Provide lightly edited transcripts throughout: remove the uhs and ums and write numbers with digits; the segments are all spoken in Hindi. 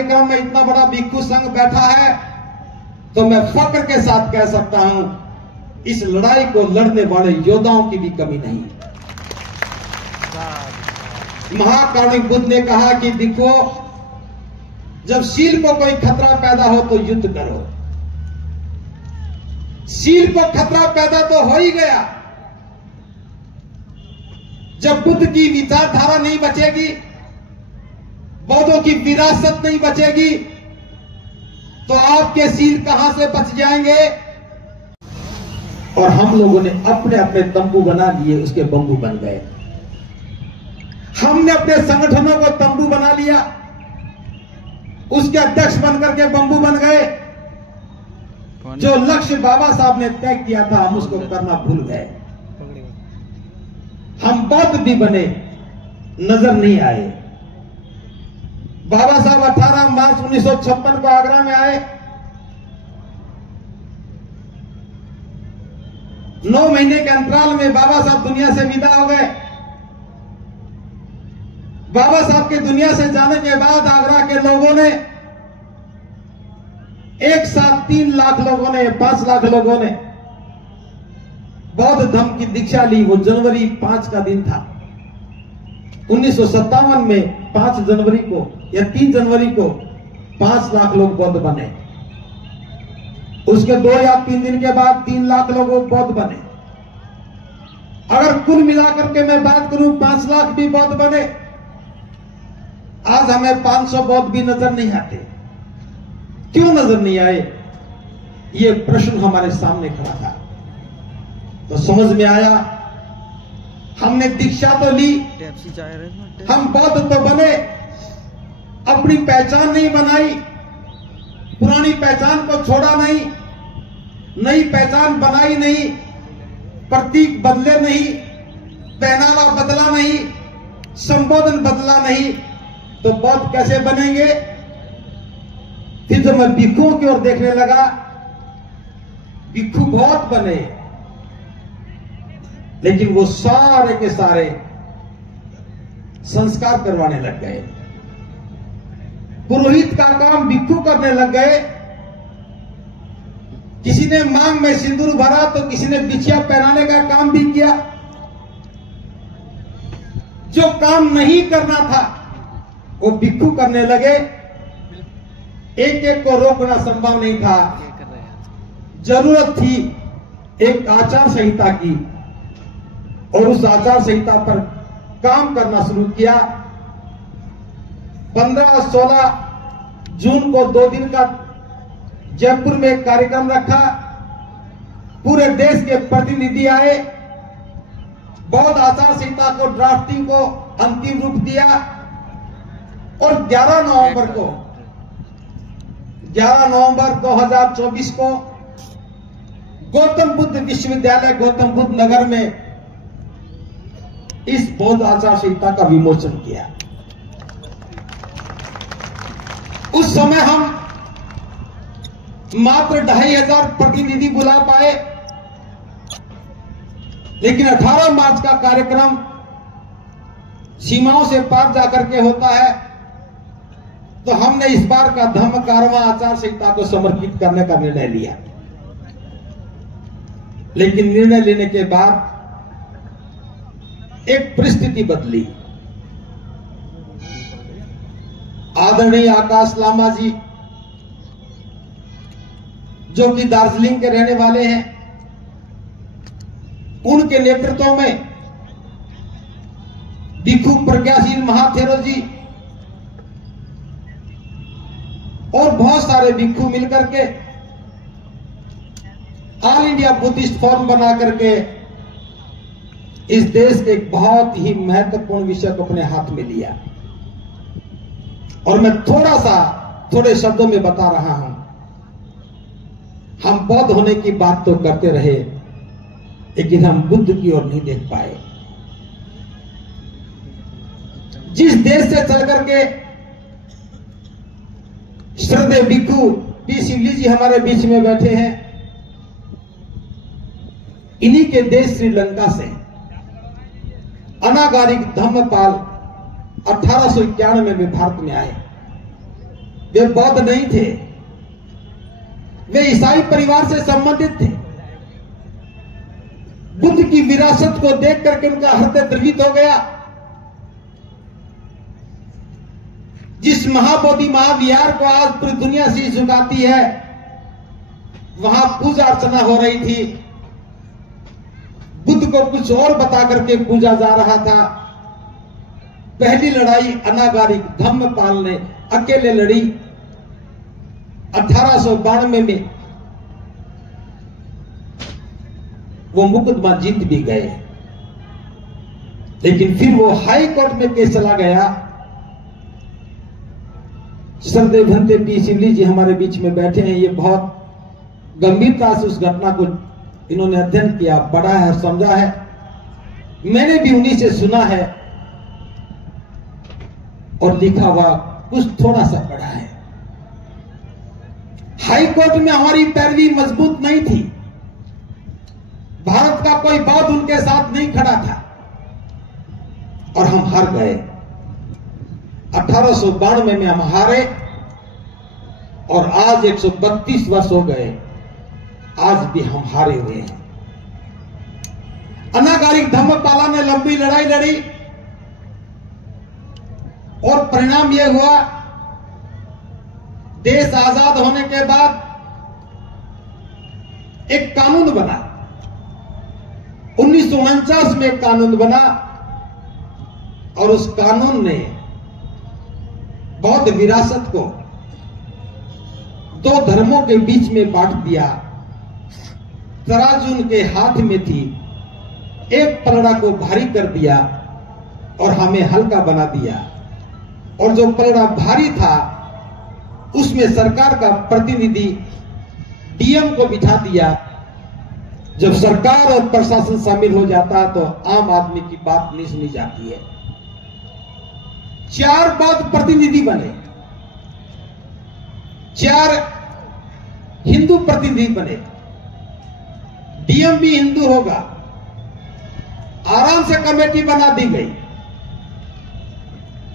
कार्यक्रम में इतना बड़ा भिक्षु संघ बैठा है, तो मैं फक्र के साथ कह सकता हूं, इस लड़ाई को लड़ने वाले योद्धाओं की भी कमी नहीं। महाकारुणिक बुद्ध ने कहा कि भिक्षुओं, जब शील को कोई खतरा पैदा हो तो युद्ध करो। शील को खतरा पैदा तो हो ही गया। जब बुद्ध की विचारधारा नहीं बचेगी, बौद्धों की विरासत नहीं बचेगी, तो आपके शील कहां से बच जाएंगे। और हम लोगों ने अपने अपने तंबू बना लिए, उसके बंबू बन गए। हमने अपने संगठनों को तंबू बना लिया, उसके अध्यक्ष बनकर के बंबू बन गए। जो लक्ष्य बाबा साहब ने तय किया था, हम उसको करना भूल गए। हम बौद्ध भी बने, नजर नहीं आए। बाबा साहब 18 मार्च 1956 को आगरा में आए। 9 महीने के अंतराल में बाबा साहब दुनिया से विदा हो गए। बाबा साहब के दुनिया से जाने के बाद आगरा के लोगों ने एक साथ 3 लाख लोगों ने, 5 लाख लोगों ने बौद्ध धर्म की दीक्षा ली। वो जनवरी 5 का दिन था। 1957 में 5 जनवरी को या 3 जनवरी को 5 लाख लोग बौद्ध बने। उसके 2 या 3 दिन के बाद 3 लाख लोग बौद्ध बने। अगर कुल मिलाकर के मैं बात करूं, 5 लाख भी बौद्ध बने। आज हमें 500 बौद्ध भी नजर नहीं आते। क्यों नजर नहीं आए? ये प्रश्न हमारे सामने खड़ा था। तो समझ में आया, हमने दीक्षा तो ली, हम बौद्ध तो बने, अपनी पहचान नहीं बनाई, पुरानी पहचान को छोड़ा नहीं, नई पहचान बनाई नहीं, प्रतीक बदले नहीं, पहनावा बदला नहीं, संबोधन बदला नहीं, तो बौद्ध कैसे बनेंगे? फिर जब मैं भिक्षुओं की ओर देखने लगा, भिक्षु बहुत बने, लेकिन वो सारे के सारे संस्कार करवाने लग गए। पुरोहित का काम भिक्षु करने लग गए। किसी ने मांग में सिंदूर भरा तो किसी ने बिछिया पहनाने का काम भी किया। जो काम नहीं करना था वो भिक्षु करने लगे। एक एक को रोकना संभव नहीं था। जरूरत थी एक आचार संहिता की, और उस आचार संहिता पर काम करना शुरू किया। 15 और 16 जून को 2 दिन का जयपुर में एक कार्यक्रम रखा। पूरे देश के प्रतिनिधि आए। बौद्ध आचार संहिता को, ड्राफ्टिंग को अंतिम रूप दिया। और 11 नवंबर 2024 को गौतम बुद्ध विश्वविद्यालय, गौतम बुद्ध नगर में इस बौद्ध आचार संहिता का विमोचन किया। उस समय हम मात्र 2500 प्रतिनिधि बुला पाए, लेकिन 18 मार्च का कार्यक्रम सीमाओं से पार जाकर के होता है। तो हमने इस बार का धम्म कारवां आचार संहिता को समर्पित करने का निर्णय लिया। लेकिन निर्णय लेने के बाद एक परिस्थिति बदली। आदरणीय आकाश लामा जी, जो कि दार्जिलिंग के रहने वाले हैं, उनके नेतृत्व में भिक्षु प्रज्ञाशील महाथेरो जी और बहुत सारे भिक्षु मिलकर के ऑल इंडिया बुद्धिस्ट फोरम बना करके इस देश के एक बहुत ही महत्वपूर्ण विषय को अपने हाथ में लिया। और मैं थोड़े शब्दों में बता रहा हूं। हम बौद्ध होने की बात तो करते रहे, लेकिन हम बुद्ध की ओर नहीं देख पाए। जिस देश से चल करके श्रद्धेय भिक्षु पी शिवली जी हमारे बीच में बैठे हैं, इन्हीं के देश श्रीलंका से अनागारिक धम्मपाल 1891 में भारत में आए। वे बौद्ध नहीं थे, वे ईसाई परिवार से संबंधित थे। बुद्ध की विरासत को देख करके उनका हृदय द्रवित हो गया। जिस महाबोधि महाविहार को आज पूरी दुनिया से झुकाती है, वहां पूजा अर्चना हो रही थी। बुद्ध को कुछ और बता करके पूजा जा रहा था। पहली लड़ाई अनागारिक धम्मपाल ने अकेले लड़ी 1892 में। वो मुकदमा जीत भी गए, लेकिन फिर वो हाई कोर्ट में केस चला गया। सरदेव भंते पी शिवली जी हमारे बीच में बैठे हैं। ये बहुत गंभीरता से उस घटना को इन्होंने अध्ययन किया, पढ़ा है और समझा है। मैंने भी उन्हीं से सुना है और लिखा हुआ कुछ थोड़ा सा पढ़ा है। हाई कोर्ट में हमारी पैरवी मजबूत नहीं थी। भारत का कोई बौद्ध उनके साथ नहीं खड़ा था और हम हार गए। 1892 में हम हारे और आज 132 वर्ष हो गए, आज भी हम हारे हुए हैं। अनागारिक धम्मपाला ने लंबी लड़ाई लड़ी और परिणाम यह हुआ, देश आजाद होने के बाद एक कानून बना। 1949 में एक कानून बना और उस कानून ने बौद्ध विरासत को दो धर्मों के बीच में बांट दिया। तराजू उनके हाथ में थी, एक पलड़ा को भारी कर दिया और हमें हल्का बना दिया, और जो पलड़ा भारी था उसमें सरकार का प्रतिनिधि डीएम को बिठा दिया। जब सरकार और प्रशासन शामिल हो जाता है तो आम आदमी की बात नहीं सुनी जाती है। 4 बौद्ध प्रतिनिधि बने, 4 हिंदू प्रतिनिधि बने। डीएम भी हिंदू होगा, आराम से कमेटी बना दी गई।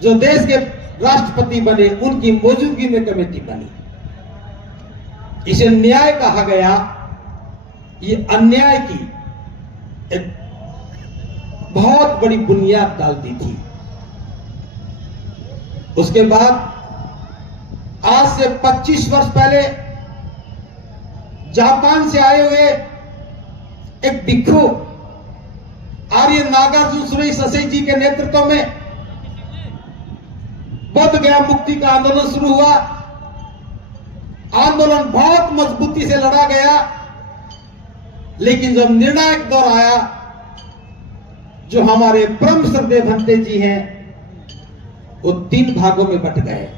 जो देश के राष्ट्रपति बने उनकी मौजूदगी में कमेटी बनी। इसे न्याय कहा गया। ये अन्याय की एक बहुत बड़ी बुनियाद डाल दी थी। उसके बाद आज से 25 वर्ष पहले जापान से आए हुए एक भिक्षु आर्य नागार्जुन सुरेई ससई जी के नेतृत्व में बौद्ध गया मुक्ति का आंदोलन शुरू हुआ। आंदोलन बहुत मजबूती से लड़ा गया, लेकिन जब निर्णायक दौर आया, जो हमारे परम सरदेव भंते जी हैं, वो 3 भागों में बट गए।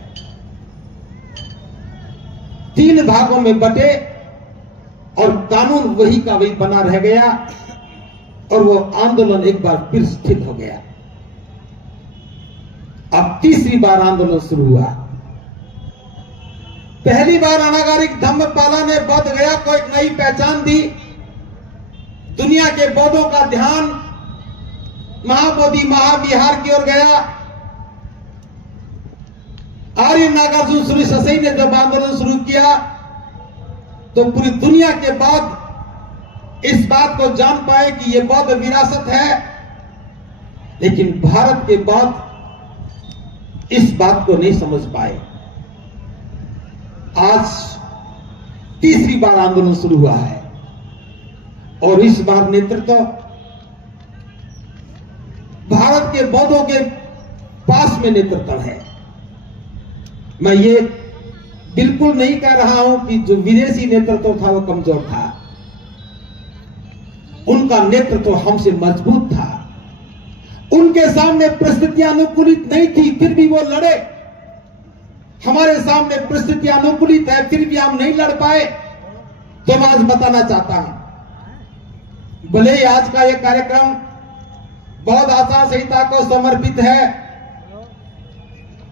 3 भागों में बटे और कानून वही का वही बना रह गया और वो आंदोलन एक बार फिर स्थिर हो गया। अब तीसरी बार आंदोलन शुरू हुआ। पहली बार अनागारिक धम्मपाला ने बौद्ध गया को एक नई पहचान दी। दुनिया के बौद्धों का ध्यान महाबोधि महाविहार की ओर गया। आर्य नागार्जुन सुरेई ससई ने जब आंदोलन शुरू किया तो पूरी दुनिया के बौद्ध इस बात को जान पाए कि यह बौद्ध विरासत है, लेकिन भारत के बौद्ध इस बात को नहीं समझ पाए। आज तीसरी बार आंदोलन शुरू हुआ है और इस बार नेतृत्व भारत के बौद्धों के पास में नेतृत्व है। मैं ये बिल्कुल नहीं कह रहा हूं कि जो विदेशी नेतृत्व था वो कमजोर था। उनका नेतृत्व हमसे मजबूत था। उनके सामने परिस्थितियां अनुकूलित नहीं थी, फिर भी वो लड़े। हमारे सामने परिस्थितियां अनुकूलित है, फिर भी हम नहीं लड़ पाए। तो मैं आज बताना चाहता हूं, भले ही आज का यह कार्यक्रम बौद्ध आचार संहिता को समर्पित है,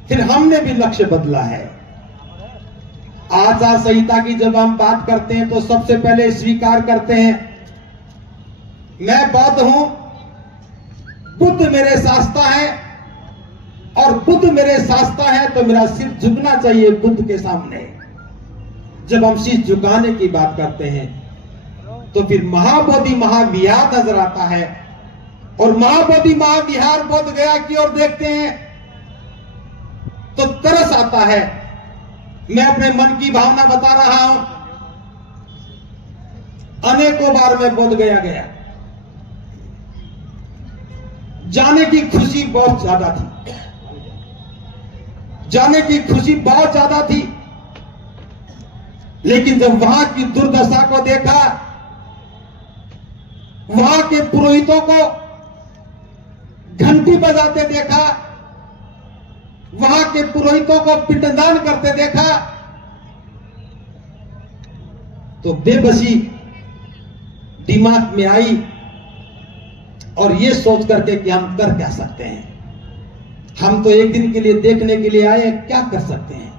फिर हमने भी लक्ष्य बदला है। आचार संहिता की जब हम बात करते हैं तो सबसे पहले स्वीकार करते हैं मैं बौद्ध हूं, बुद्ध मेरे शास्त्र हैं और बुद्ध मेरे शास्ता है तो मेरा सिर झुकना चाहिए बुद्ध के सामने। जब हम शीश झुकाने की बात करते हैं तो फिर महाबोधि महाविहार नजर आता है, और महाबोधि महाविहार बोध गया की ओर देखते हैं तो तरस आता है। मैं अपने मन की भावना बता रहा हूं, अनेकों बार मैं बोध गया, जाने की खुशी बहुत ज्यादा थी, जाने की खुशी बहुत ज्यादा थी, लेकिन जब वहां की दुर्दशा को देखा, वहां के पुरोहितों को घंटी बजाते देखा, वहां के पुरोहितों को पिंडदान करते देखा, तो बेबसी दिमाग में आई, और ये सोच करके कि हम कर क्या सकते हैं, हम तो एक दिन के लिए देखने के लिए आए, क्या कर सकते हैं।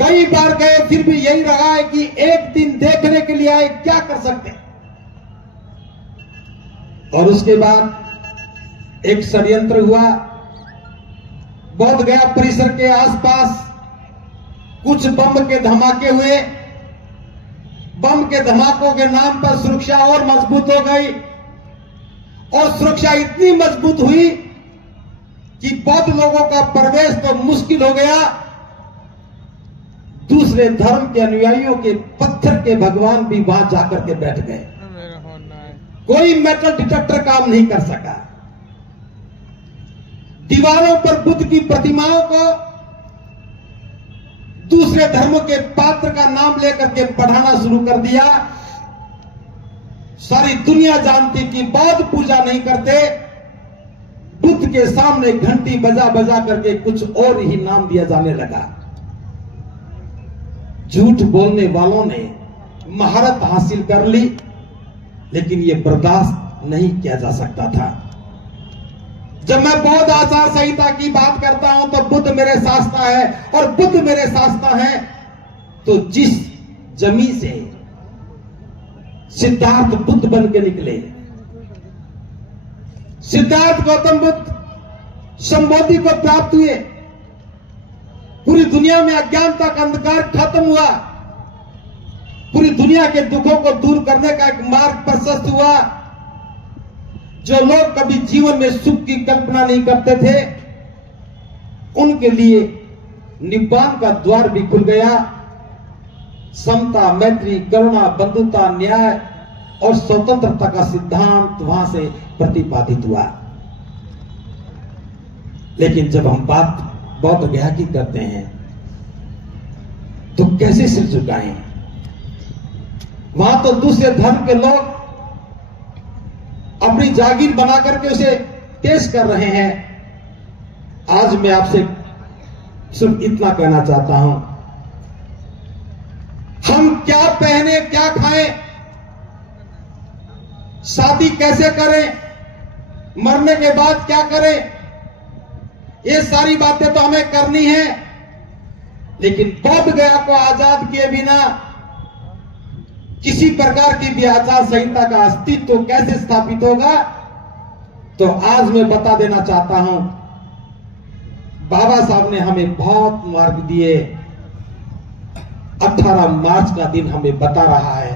कई बार गए फिर भी यही रहा है कि एक दिन देखने के लिए आए, क्या कर सकते हैं। और उसके बाद एक षड्यंत्र हुआ, बोध गया परिसर के आसपास कुछ बम के धमाके हुए, बम के धमाकों के नाम पर सुरक्षा और मजबूत हो गई, और सुरक्षा इतनी मजबूत हुई कि बौद्ध लोगों का प्रवेश तो मुश्किल हो गया, दूसरे धर्म के अनुयायियों के पत्थर के भगवान भी वहां जाकर के बैठ गए। कोई मेटल डिटेक्टर काम नहीं कर सका। दीवारों पर बुद्ध की प्रतिमाओं को दूसरे धर्मों के पात्र का नाम लेकर के पढ़ाना शुरू कर दिया। सारी दुनिया जानती कि बौद्ध पूजा नहीं करते, बुद्ध के सामने घंटी बजा बजा करके कुछ और ही नाम दिया जाने लगा। झूठ बोलने वालों ने महारत हासिल कर ली, लेकिन यह बर्दाश्त नहीं किया जा सकता था। जब मैं बौद्ध आचार संहिता की बात करता हूं तो बुद्ध मेरे शास्ता है, और बुद्ध मेरे शास्ता है, तो जिस जमीन से सिद्धार्थ बुद्ध बन के निकले, सिद्धार्थ गौतम बुद्ध संबोधि को प्राप्त हुए, पूरी दुनिया में अज्ञानता का अंधकार खत्म हुआ, पूरी दुनिया के दुखों को दूर करने का एक मार्ग प्रशस्त हुआ। जो लोग कभी जीवन में सुख की कल्पना नहीं करते थे, उनके लिए निब्बान का द्वार भी खुल गया। समता, मैत्री, करुणा, बंधुता, न्याय और स्वतंत्रता का सिद्धांत वहां से प्रतिपादित हुआ। लेकिन जब हम बात बौद्ध गया की करते हैं तो कैसे सिर झुकाएं? वहां तो दूसरे धर्म के लोग अपनी जागीर बना करके उसे पेश कर रहे हैं। आज मैं आपसे सिर्फ इतना कहना चाहता हूं, हम क्या पहने, क्या खाएं, शादी कैसे करें, मरने के बाद क्या करें, ये सारी बातें तो हमें करनी है। लेकिन बौद्ध गया को आजाद किए बिना किसी प्रकार की भी आचार संहिता का अस्तित्व कैसे स्थापित होगा? तो आज मैं बता देना चाहता हूं, बाबा साहब ने हमें बहुत मार्ग दिए। 18 मार्च का दिन हमें बता रहा है,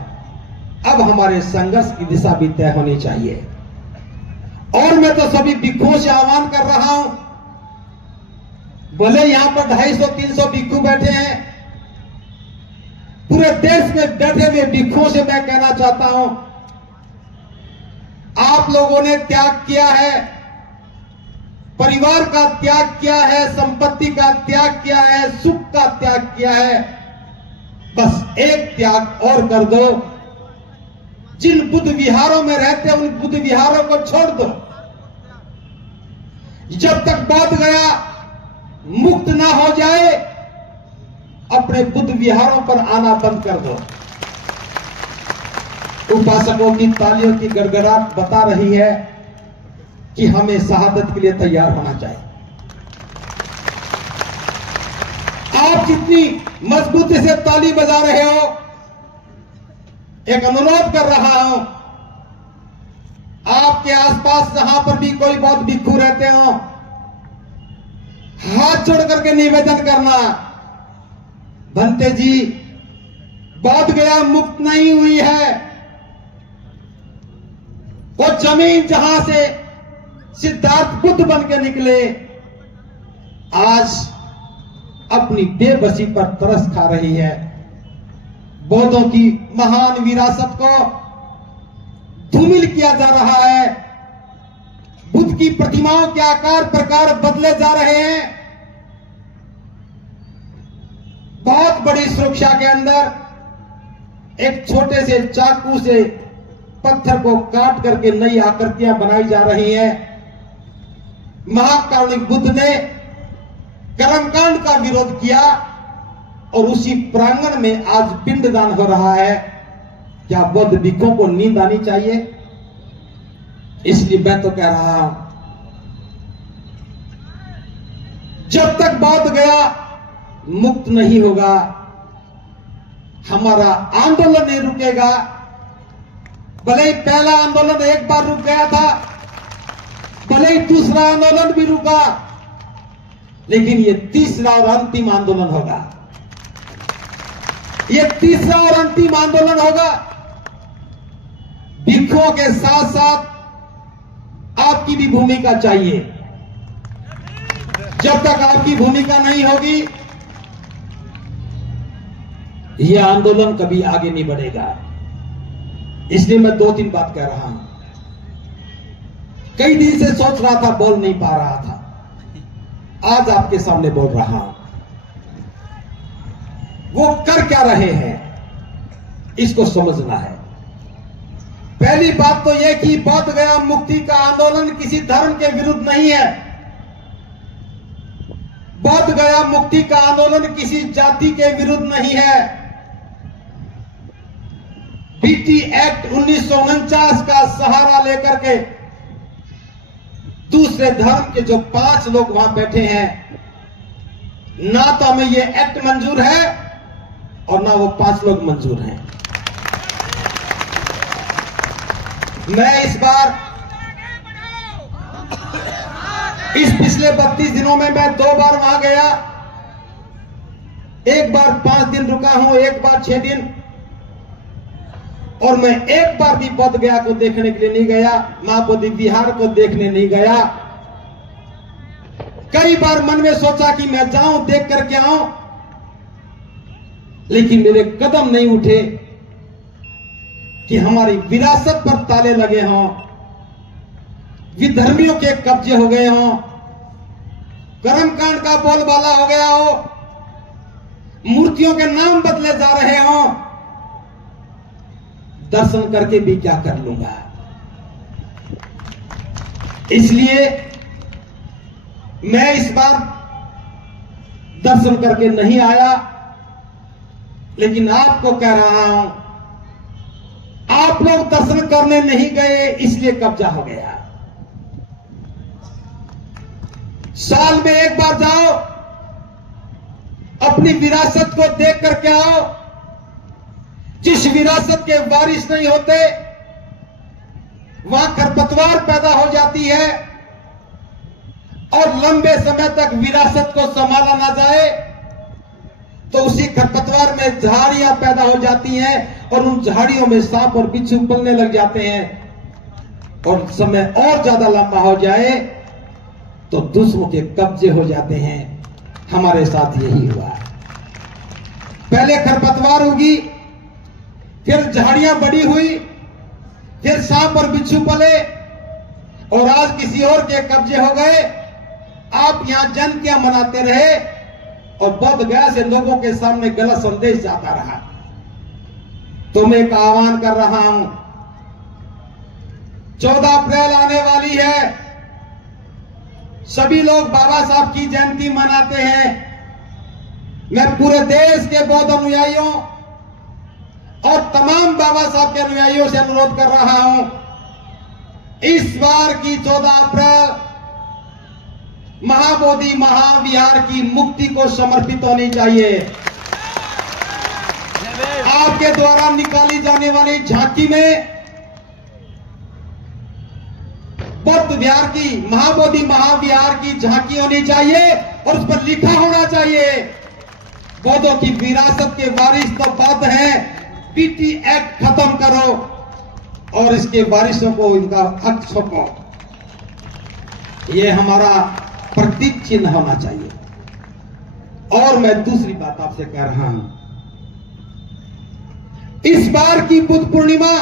अब हमारे संघर्ष की दिशा भी तय होनी चाहिए। और मैं तो सभी भिक्षुओं से आह्वान कर रहा हूं, भले यहां पर 250-300 भिक्षु बैठे हैं, पूरे देश में बैठे हुए भिक्षुओं से मैं कहना चाहता हूं, आप लोगों ने त्याग किया है, परिवार का त्याग किया है, संपत्ति का त्याग किया है, सुख का त्याग किया है। बस एक त्याग और कर दो, जिन बुद्ध विहारों में रहते हैं उन बुद्ध विहारों को छोड़ दो। जब तक बौद्ध गया मुक्त ना हो जाए, अपने बुद्ध विहारों पर आना बंद कर दो। उपासकों की तालियों की गड़गड़ाहट बता रही है कि हमें शहादत के लिए तैयार होना चाहिए। आप जितनी मजबूती से ताली बजा रहे हो, एक अनुरोध कर रहा हूं, आपके आसपास जहां पर भी कोई बौद्ध भिक्षु रहते हो, हाथ जोड़ करके निवेदन करना, भंते जी बोध गया मुक्त नहीं हुई है। वो जमीन जहां से सिद्धार्थ बुद्ध बन के निकले, आज अपनी बेबसी पर तरस खा रही है। बौद्धों की महान विरासत को धूमिल किया जा रहा है। बुद्ध की प्रतिमाओं के आकार प्रकार बदले जा रहे हैं। बहुत बड़ी सुरक्षा के अंदर एक छोटे से चाकू से पत्थर को काट करके नई आकृतियां बनाई जा रही हैं। महाकारुणिक बुद्ध ने कर्मकांड का विरोध किया और उसी प्रांगण में आज पिंडदान हो रहा है। क्या बौद्ध भिक्षुओं को नींद आनी चाहिए? इसलिए मैं तो कह रहा हूं, जब तक बौद्ध गया मुक्त नहीं होगा, हमारा आंदोलन नहीं रुकेगा। भले ही पहला आंदोलन एक बार रुक गया था, भले ही दूसरा आंदोलन भी रुका, लेकिन ये तीसरा और अंतिम आंदोलन होगा। ये तीसरा और अंतिम आंदोलन होगा। भिक्षुओं के साथ साथ आपकी भी भूमिका चाहिए। जब तक आपकी भूमिका नहीं होगी, यह आंदोलन कभी आगे नहीं बढ़ेगा। इसलिए मैं 2-3 बात कह रहा हूं। कई दिन से सोच रहा था, बोल नहीं पा रहा था, आज आपके सामने बोल रहा हूं। वो कर क्या रहे हैं, इसको समझना है। पहली बात तो यह कि बोध गया मुक्ति का आंदोलन किसी धर्म के विरुद्ध नहीं है। बोध गया मुक्ति का आंदोलन किसी जाति के विरुद्ध नहीं है। बीटी एक्ट 1949 का सहारा लेकर के दूसरे धर्म के जो 5 लोग वहां बैठे हैं, ना तो हमें यह एक्ट मंजूर है और ना वो 5 लोग मंजूर हैं। मैं इस बार इस पिछले 32 दिनों में मैं 2 बार वहां गया। एक बार 5 दिन रुका हूं, एक बार 6 दिन, और मैं एक बार भी बोध गया को देखने के लिए नहीं गया, मां बोधि विहार को देखने नहीं गया। कई बार मन में सोचा कि मैं जाऊं, देख करके आऊं, लेकिन मेरे कदम नहीं उठे कि हमारी विरासत पर ताले लगे हों, विधर्मियों के कब्जे हो गए हों, कर्मकांड का बोलबाला हो गया हो, मूर्तियों के नाम बदले जा रहे हों। दर्शन करके भी क्या कर लूंगा। इसलिए मैं इस बार दर्शन करके नहीं आया, लेकिन आपको कह रहा हूं, आप लोग दर्शन करने नहीं गए इसलिए कब्जा हो गया। साल में एक बार जाओ, अपनी विरासत को देख करके आओ। जिस विरासत के वारिस नहीं होते, वहां खरपतवार पैदा हो जाती है और लंबे समय तक विरासत को संभाला ना जाए तो उसी खरपतवार में झाड़ियां पैदा हो जाती हैं और उन झाड़ियों में सांप और बिच्छू पलने लग जाते हैं, और समय और ज्यादा लंबा हो जाए तो दूसरों के कब्जे हो जाते हैं। हमारे साथ यही हुआ। पहले खरपतवार होगी, फिर झाड़ियां बड़ी हुई, फिर सांप और बिच्छू पले, और आज किसी और के कब्जे हो गए। आप यहां जयंतियां मनाते रहे और बोध गया से लोगों के सामने गलत संदेश जाता रहा। तो मैं एक आह्वान कर रहा हूं, 14 अप्रैल आने वाली है। सभी लोग बाबा साहब की जयंती मनाते हैं। मैं पूरे देश के बौद्ध अनुयायियों और तमाम बाबा साहब के अनुयायियों से अनुरोध कर रहा हूं, इस बार की 14 अप्रैल महाबोधि महाविहार की मुक्ति को समर्पित होनी चाहिए। आपके द्वारा निकाली जाने वाली झांकी में बौद्ध विहार की, महाबोधि महाविहार की झांकी होनी चाहिए और उस पर लिखा होना चाहिए, बौद्धों की विरासत के वारिस तो बौद्ध हैं, पीटी एक्ट खत्म करो और इसके वारिसों को इनका हक सौंपो। यह हमारा प्रतीक चिन्ह होना चाहिए। और मैं दूसरी बात आपसे कह रहा हूं, इस बार की बुद्ध पूर्णिमा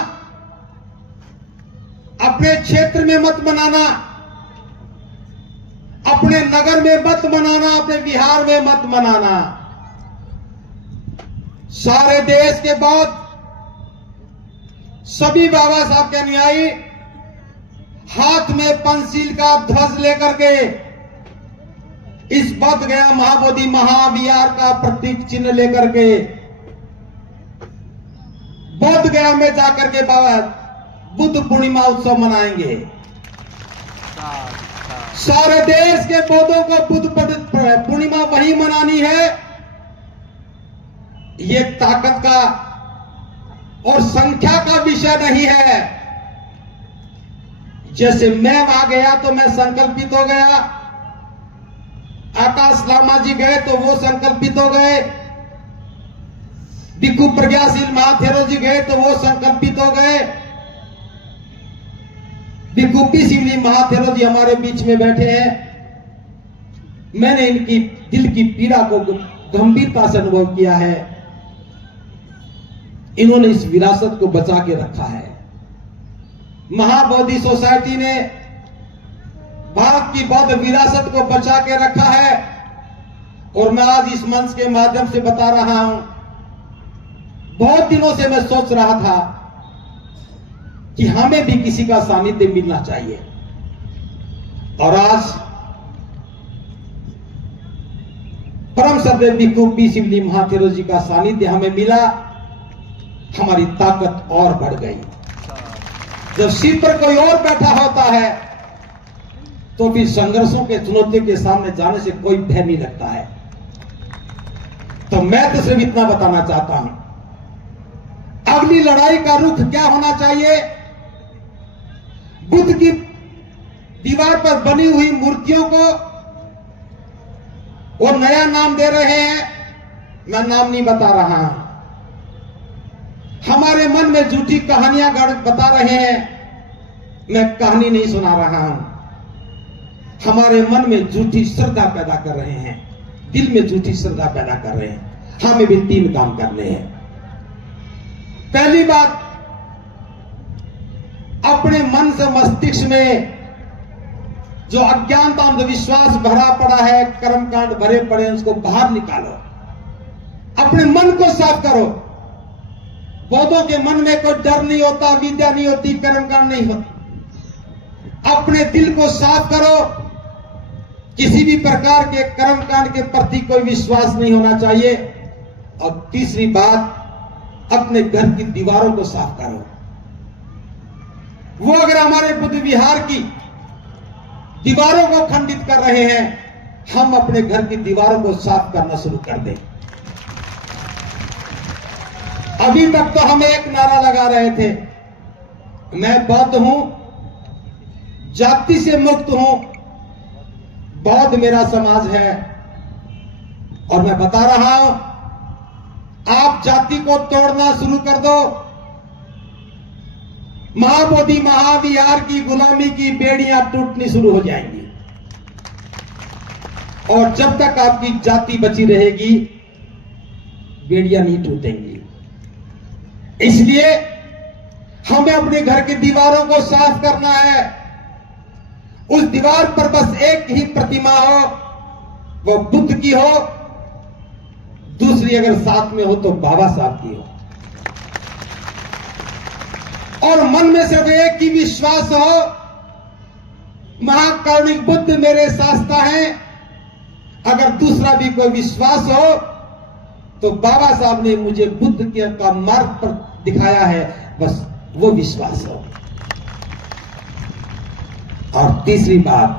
अपने क्षेत्र में मत मनाना, अपने नगर में मत मनाना, अपने बिहार में मत मनाना। सारे देश के बौद्ध, सभी बाबा साहब के अनुयायी हाथ में पंचशील का ध्वज लेकर के इस बोध गया महाबोधि महाविहार का प्रतीक चिन्ह लेकर के बोध गया में जाकर के बाबा बुद्ध पूर्णिमा उत्सव मनाएंगे। सारे देश के बौद्धों को बुद्ध पूर्णिमा वही मनानी है। ये ताकत का और संख्या का विषय नहीं है। जैसे मैं वहां गया तो मैं संकल्पित हो गया, आकाश लामा जी गए तो वो संकल्पित हो गए, भिक्खु प्रज्ञाशील महाथेरो जी गए तो वो संकल्पित हो गए, भिक्खु पी शिवली महाथेरो जी हमारे बीच में बैठे हैं। मैंने इनकी दिल की पीड़ा को गंभीरता से अनुभव किया है। इन्होंने इस विरासत को बचा के रखा है। महाबोधि सोसाइटी ने भारत की बौद्ध विरासत को बचा के रखा है। और मैं आज इस मंच के माध्यम से बता रहा हूं, बहुत दिनों से मैं सोच रहा था कि हमें भी किसी का सानिध्य मिलना चाहिए। और आज परम श्रद्धेय भिक्खु पी शिवली महाथेरो जी का सानिध्य हमें मिला, हमारी ताकत और बढ़ गई। जब सिर पर कोई और बैठा होता है तो फिर संघर्षों के चुनौतियों के सामने जाने से कोई भय नहीं लगता है। तो मैं तो सिर्फ इतना बताना चाहता हूं, अगली लड़ाई का रुख क्या होना चाहिए? बुद्ध की दीवार पर बनी हुई मूर्तियों को वो नया नाम दे रहे हैं, मैं नाम नहीं बता रहा हूं। हमारे मन में झूठी कहानियां बता रहे हैं, मैं कहानी नहीं सुना रहा हूं। हमारे मन में झूठी श्रद्धा पैदा कर रहे हैं, दिल में झूठी श्रद्धा पैदा कर रहे हैं। हमें भी 3 काम करने हैं। पहली बात, अपने मन से मस्तिष्क में जो अज्ञानता अंधविश्वास भरा पड़ा है, कर्मकांड भरे पड़े हैं, उसको बाहर निकालो। अपने मन को साफ करो। बौद्धों के मन में कोई डर नहीं होता, विद्या नहीं होती, कर्मकांड नहीं होती। अपने दिल को साफ करो। किसी भी प्रकार के कर्मकांड के प्रति कोई विश्वास नहीं होना चाहिए। और तीसरी बात, अपने घर की दीवारों को साफ करो। वो अगर हमारे बुद्ध विहार की दीवारों को खंडित कर रहे हैं, हम अपने घर की दीवारों को साफ करना शुरू कर दें। अभी तक तो हम एक नारा लगा रहे थे, मैं बौद्ध हूं, जाति से मुक्त हूं, बौद्ध मेरा समाज है। और मैं बता रहा हूं, आप जाति को तोड़ना शुरू कर दो, महाबोधि महाविहार की गुलामी की बेड़ियां टूटनी शुरू हो जाएंगी। और जब तक आपकी जाति बची रहेगी, बेड़ियां नहीं टूटेंगी। इसलिए हमें अपने घर की दीवारों को साफ करना है। उस दीवार पर बस एक ही प्रतिमा हो, वो बुद्ध की हो, दूसरी अगर साथ में हो तो बाबा साहब की हो। और मन में सिर्फ एक ही विश्वास हो, महाकारुणिक बुद्ध मेरे शास्ता हैं। अगर दूसरा भी कोई विश्वास हो तो बाबा साहब ने मुझे बुद्ध के का मार्ग पर दिखाया है, बस वो विश्वास हो। और तीसरी बात,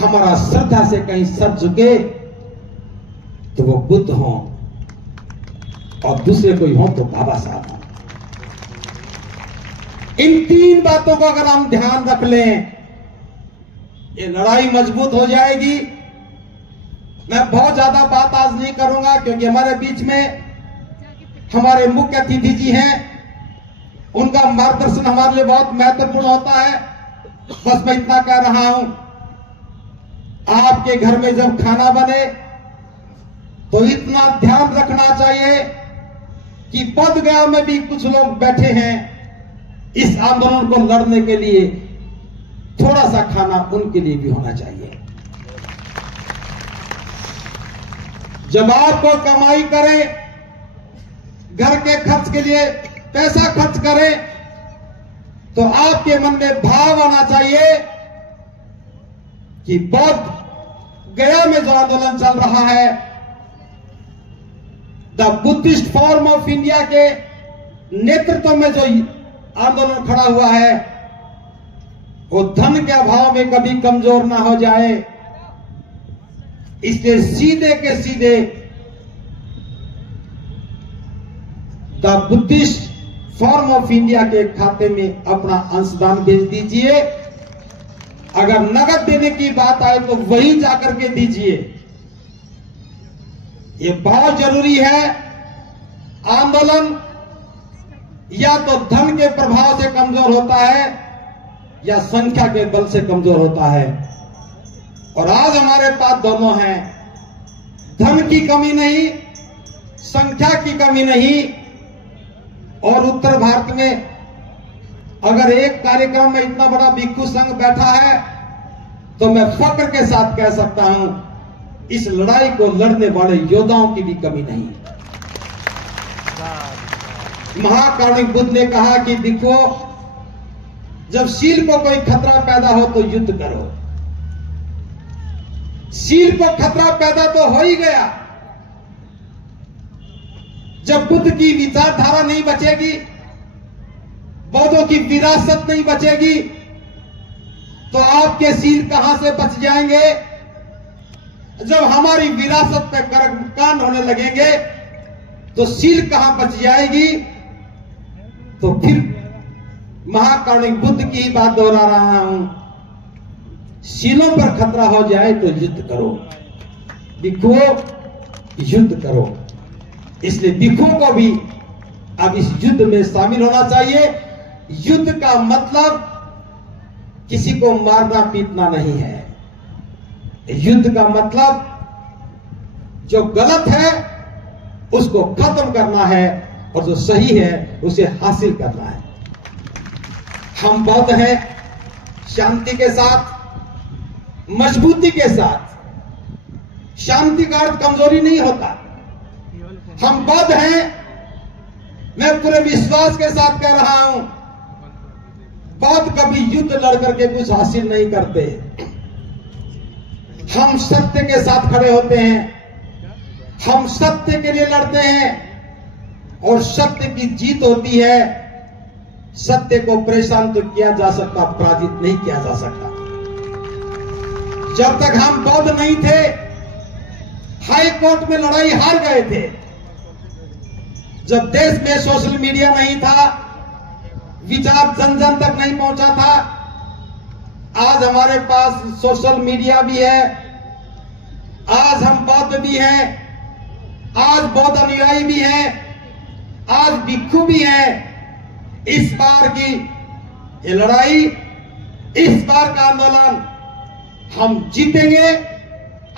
हमारा श्रद्धा से कहीं सर झुके तो वो बुद्ध हो, और दूसरे कोई हो तो बाबा साहब हो। इन 3 बातों को अगर हम ध्यान रख लें, ये लड़ाई मजबूत हो जाएगी। मैं बहुत ज्यादा बात आज नहीं करूंगा क्योंकि हमारे बीच में हमारे मुख्य अतिथि जी हैं, उनका मार्गदर्शन हमारे लिए बहुत महत्वपूर्ण होता है। बस मैं इतना कह रहा हूं, आपके घर में जब खाना बने तो इतना ध्यान रखना चाहिए कि बोधगया में भी कुछ लोग बैठे हैं इस आंदोलन को लड़ने के लिए, थोड़ा सा खाना उनके लिए भी होना चाहिए। जब आप कोई कमाई करें, घर के खर्च के लिए पैसा खर्च करें, तो आपके मन में भाव आना चाहिए कि बोध गया में जो आंदोलन चल रहा है, the Buddhist forum of India के नेतृत्व में जो आंदोलन खड़ा हुआ है, वो धन के अभाव में कभी कमजोर ना हो जाए। इसलिए सीधे के सीधे the Buddhist forum of India के खाते में अपना अंशदान भेज दीजिए। अगर नगद देने की बात आए तो वहीं जाकर के दीजिए, ये बहुत जरूरी है। आंदोलन या तो धन के प्रभाव से कमजोर होता है या संख्या के बल से कमजोर होता है, और आज हमारे पास दोनों हैं। धन की कमी नहीं, संख्या की कमी नहीं। और उत्तर भारत में अगर एक कार्यक्रम में इतना बड़ा भिक्षु संघ बैठा है तो मैं फक्र के साथ कह सकता हूं, इस लड़ाई को लड़ने वाले योद्धाओं की भी कमी नहीं। महाकारुणिक बुद्ध ने कहा कि देखो, जब शील को कोई खतरा पैदा हो तो युद्ध करो। शील को खतरा पैदा तो हो ही गया। जब बुद्ध की विचारधारा नहीं बचेगी, बौद्धों की विरासत नहीं बचेगी, तो आपके शील कहां से बच जाएंगे? जब हमारी विरासत पे कर्मकांड होने लगेंगे तो शील कहां बच जाएगी? तो फिर महाकारुणिक बुद्ध की बात दोहरा रहा हूं, शीलों पर खतरा हो जाए तो युद्ध करो, भिक्षुओं युद्ध करो। इसलिए भिक्षुओं को भी अब इस युद्ध में शामिल होना चाहिए। युद्ध का मतलब किसी को मारना पीटना नहीं है। युद्ध का मतलब जो गलत है उसको खत्म करना है और जो सही है उसे हासिल करना है। हम बौद्ध हैं, शांति के साथ, मजबूती के साथ। शांति का अर्थ कमजोरी नहीं होता। हम बौद्ध हैं, मैं पूरे विश्वास के साथ कह रहा हूं, बौद्ध कभी युद्ध लड़ करके कुछ हासिल नहीं करते। हम सत्य के साथ खड़े होते हैं, हम सत्य के लिए लड़ते हैं और सत्य की जीत होती है। सत्य को परेशान तो किया जा सकता, पराजित नहीं किया जा सकता। जब तक हम बौद्ध नहीं थे, हाई कोर्ट में लड़ाई हार गए थे। जब देश में सोशल मीडिया नहीं था, विचार जन जन तक नहीं पहुंचा था, आज हमारे पास सोशल मीडिया भी है, आज हम बौद्ध भी हैं, आज बौद्ध अनुयायी भी हैं, आज भिक्षु भी हैं। इस बार की ये लड़ाई, इस बार का आंदोलन हम जीतेंगे,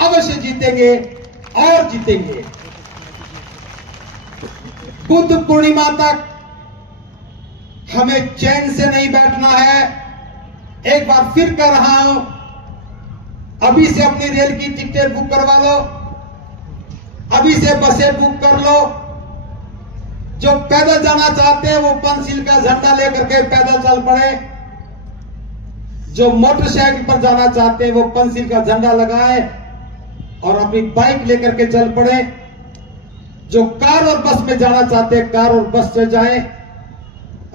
अवश्य जीतेंगे और जीतेंगे। बुद्ध पूर्णिमा तक हमें चैन से नहीं बैठना है। एक बार फिर कह रहा हूं, अभी से अपनी रेल की टिकटें बुक करवा लो, अभी से बसें बुक कर लो। जो पैदल जाना चाहते हैं वो पंचशील का झंडा लेकर के पैदल चल पड़े। जो मोटरसाइकिल पर जाना चाहते हैं वो पंचशील का झंडा लगाएं और अपनी बाइक लेकर के चल पड़े। जो कार और बस में जाना चाहते हैं कार और बस से जाएं।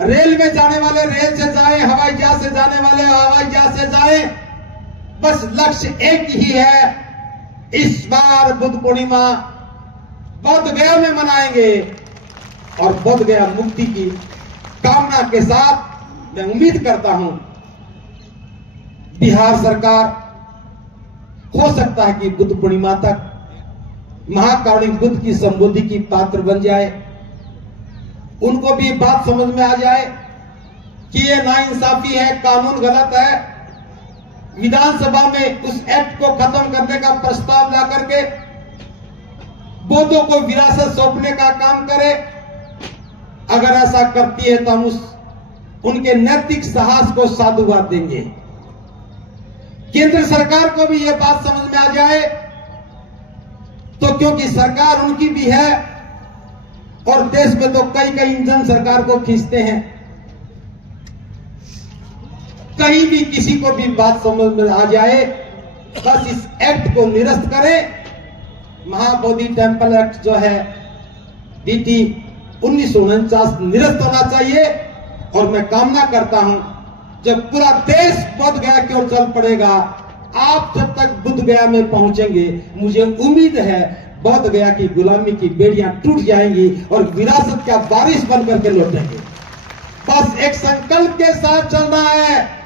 रेल में जाने वाले रेल से जाएं, हवाई जहाज से जाने वाले हवाई जहाज से जाएं। बस लक्ष्य एक ही है, इस बार बुद्ध पूर्णिमा बोध गया में मनाएंगे और बोध गया मुक्ति की कामना के साथ मैं उम्मीद करता हूं बिहार सरकार हो सकता है कि बुद्ध पूर्णिमा तक महाकारुणिक बुद्ध की संबोधि की पात्र बन जाए, उनको भी बात समझ में आ जाए कि ये नाइंसाफी है, कानून गलत है। विधानसभा में उस एक्ट को खत्म करने का प्रस्ताव ला करके बौद्धों को विरासत सौंपने का काम करे। अगर ऐसा करती है तो हम उनके नैतिक साहस को साधुवाद देंगे। केंद्र सरकार को भी यह बात समझ में आ जाए तो, क्योंकि सरकार उनकी भी है और देश में तो कई कई इंजन सरकार को खींचते हैं, कहीं भी किसी को भी बात समझ में आ जाए बस इस एक्ट को निरस्त करें। महाबोधि टेम्पल एक्ट जो है DT 1949 निरस्त होना चाहिए। और मैं कामना करता हूं जब पूरा देश बोध गया की ओर चल पड़ेगा, आप जब तक बुद्ध गया में पहुंचेंगे, मुझे उम्मीद है बोध गया की गुलामी की बेड़ियां टूट जाएंगी और विरासत का बारिश बन करके लौटेंगे। बस एक संकल्प के साथ चलना है।